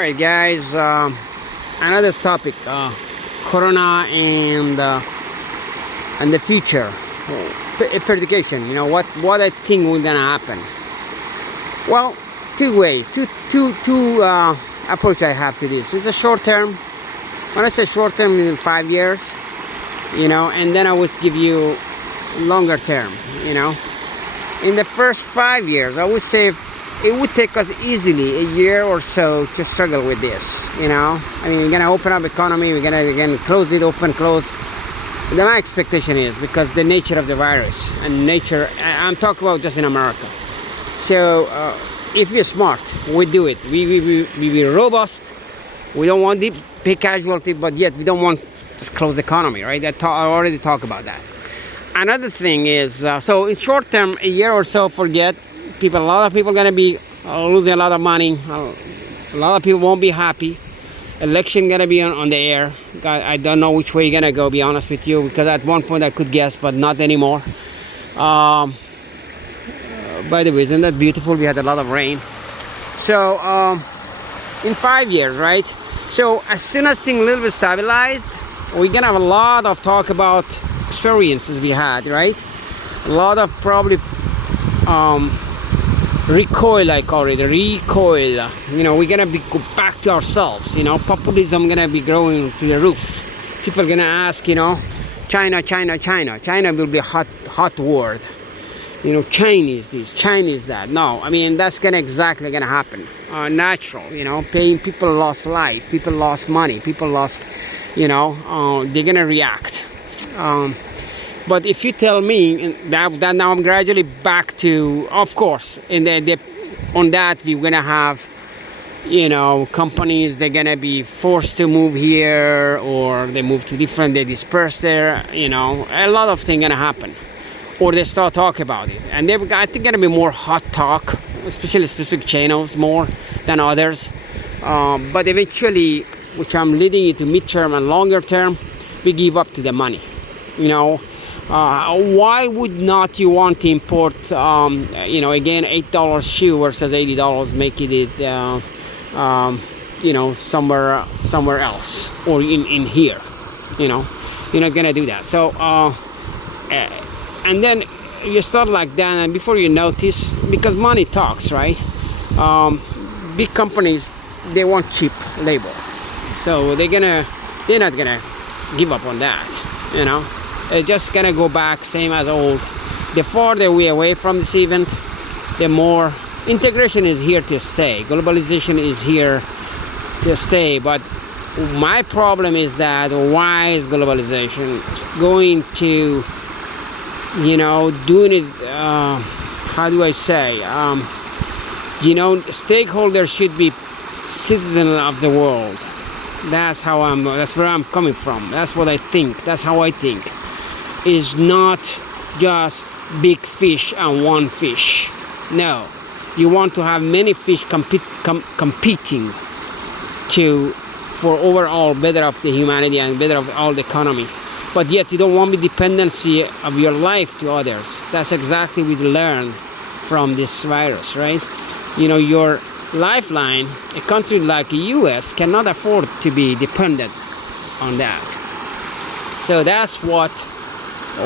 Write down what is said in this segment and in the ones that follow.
Alright guys, another topic, Corona and the future, predication. You know what I think will gonna happen. Well, two ways, two approach I have to this. It's a short term. When I say short term, in 5 years, you know, and then I would give you longer term. You know, in the first 5 years, I would say it would take us easily a year or so to struggle with this. You know, I mean, we're gonna open up economy, we're gonna again close it, open, close. My expectation is because the nature of the virus and nature, I'm talking about just in America. So if we're smart, we do it. We be robust. We don't want the big casualty, but yet we don't want just close the economy, right? I already talked about that. Another thing is, so in short term, a year or so, forget. A lot of people are gonna be losing a lot of money. A lot of people won't be happy. Election gonna be on the air. I don't know which way you're gonna go, be honest with you, because at one point I could guess, but not anymore. By the way, isn't that beautiful? We had a lot of rain. So in 5 years, right? So as soon as things a little bit stabilized, we're gonna have a lot of talk about experiences we had, right? A lot of probably recoil, I call it recoil. You know, we're gonna go back to ourselves. You know, populism gonna be growing to the roof. People gonna ask, you know, China will be a hot word. You know, Chinese this, Chinese that. No, I mean, that's exactly gonna happen. Natural, you know, people lost life, people lost money, people lost, you know, they're gonna react. But if you tell me that now I'm gradually back to, of course, on that we're gonna have, you know, companies, they're gonna be forced to move here, or they move to different, they disperse there, you know, a lot of things gonna happen, or they start talking about it, and I think gonna be more hot talk, especially specific channels more than others. But eventually, which I'm leading you to midterm and longer term, we give up to the money, you know. Why would not you want to import, you know, again, $8 shoe versus $80, making it, you know, somewhere else, or in here, you know, you're not gonna do that. So, and then you start like that, and before you notice, because money talks, right? Big companies, they want cheap labor, so they're not gonna give up on that, you know. They're just gonna go back same as old. The farther we away from this event, the more integration is here to stay. Globalization is here to stay. But my problem is that why is globalization going to, you know, doing it, how do I say, you know, stakeholders should be citizens of the world. That's where I'm coming from. That's what I think. That's how I think. Is not just big fish and one fish. No, you want to have many fish competing for overall better of the humanity and better of all the economy. But yet you don't want the dependency of your life to others. That's exactly what we learned from this virus, right? You know, your lifeline, a country like the US cannot afford to be dependent on that. So that's what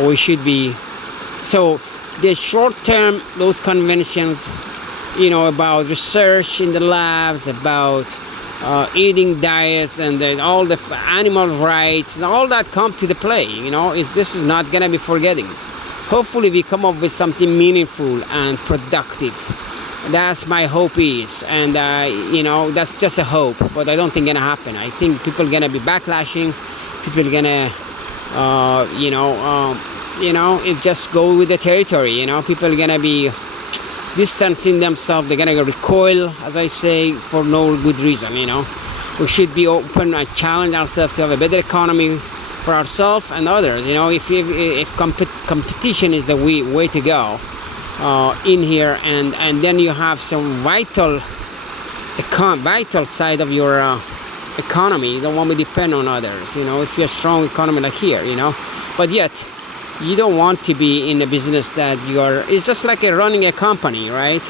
we should be. So the short term, those conventions, you know, about research in the labs, about eating diets, and all the animal rights, and all that come to the play. You know, this is not gonna be forgetting. Hopefully we come up with something meaningful and productive. That's my hope is, and you know, that's just a hope, but I don't think gonna happen. I think people gonna be backlashing, people gonna you know, it just go with the territory. You know, people are gonna be distancing themselves. They're gonna recoil, as I say, for no good reason. You know, we should be open and challenge ourselves to have a better economy for ourselves and others. You know, if competition is the way to go in here, and then you have some vital side of your economy. You don't want to depend on others, you know, if you're a strong economy like here, you know. But yet you don't want to be in a business that it's just like running a company, right?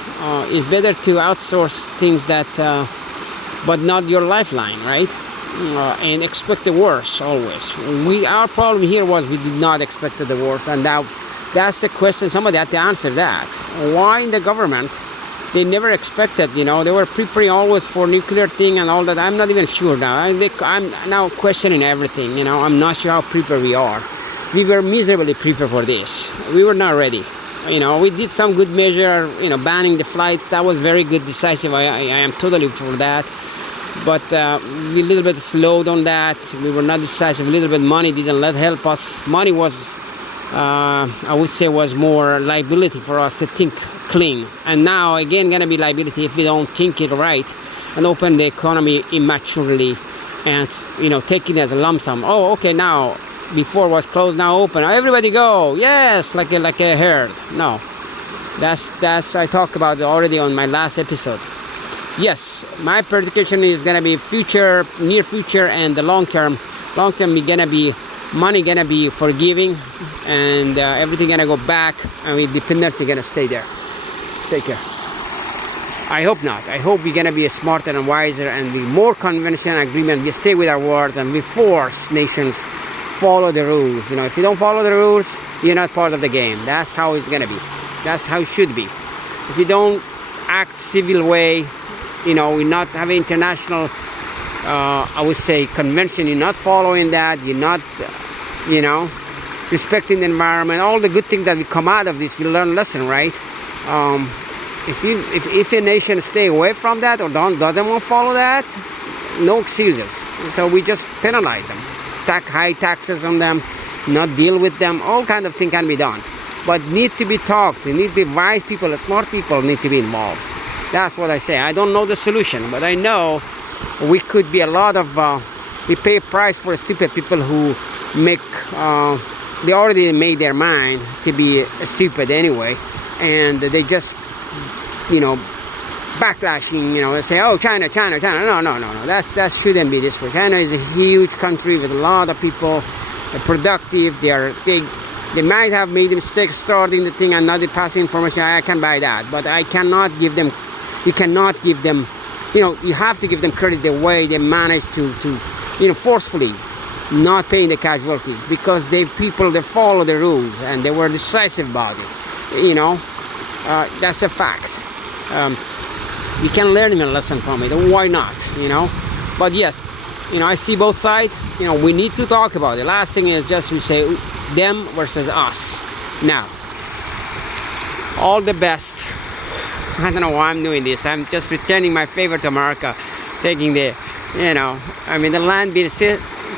It's better to outsource things that but not your lifeline, right? And expect the worst always. Our problem here was we did not expect the worst, and now that's the question. Somebody had to answer that. Why in the government they never expected, they were preparing always for nuclear thing and all that. I'm not even sure now. I'm now questioning everything. I'm not sure how prepared we are. We were miserably prepared for this. We were not ready. We did some good measure, banning the flights. That was very good, decisive. I am totally for that. But we a little bit slowed on that. We were not decisive. A little bit money didn't help us. Money was, I would say, was more liability for us to think clean. And now again, gonna be liability if we don't think it right and open the economy immaturely and take it as a lump sum. Oh, okay, now before was closed, now open. Everybody go, yes, like a herd. No, that's I talked about already on my last episode. Yes, my prediction is gonna be future, near future, and the long term. Long term, money gonna be forgiving, and everything gonna go back, and dependency gonna stay there. Take care. I hope not. I hope we're gonna be smarter and wiser, and be more convention agreement. We stay with our word, and we force nations follow the rules. If you don't follow the rules, you're not part of the game. That's how it's gonna be. That's how it should be. If you don't act civil way, we not have international, I would say, convention. You're not following that. You're not, respecting the environment. All the good things that will come out of this, we learn a lesson, right? If a nation stay away from that or doesn't want to follow that, no excuses. So we just penalize them, high taxes on them, not deal with them. All kind of things can be done, but need to be talked. Need to be wise people, smart people need to be involved. That's what I say. I don't know the solution, but I know we could be a lot of, we pay a price for stupid people who make, they already made their mind to be stupid anyway, and they just, backlashing, they say, oh, China. No. That shouldn't be this way. China is a huge country with a lot of people, productive. They might have made mistakes starting the thing and not passing information. I can buy that, but I cannot give them. You cannot give them, you have to give them credit the way they managed to forcefully not paying the casualties, because they follow the rules and they were decisive about it. That's a fact. You can learn a lesson from it. Why not? But yes, I see both sides. We need to talk about it. Last thing is just we say them versus us. Now, all the best. I don't know why I'm doing this. I'm just returning my favor to America, taking the, the land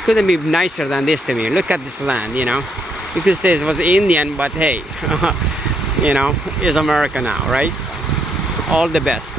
couldn't be nicer than this to me. Look at this land, You could say it was Indian, but hey, it's America now, right? All the best.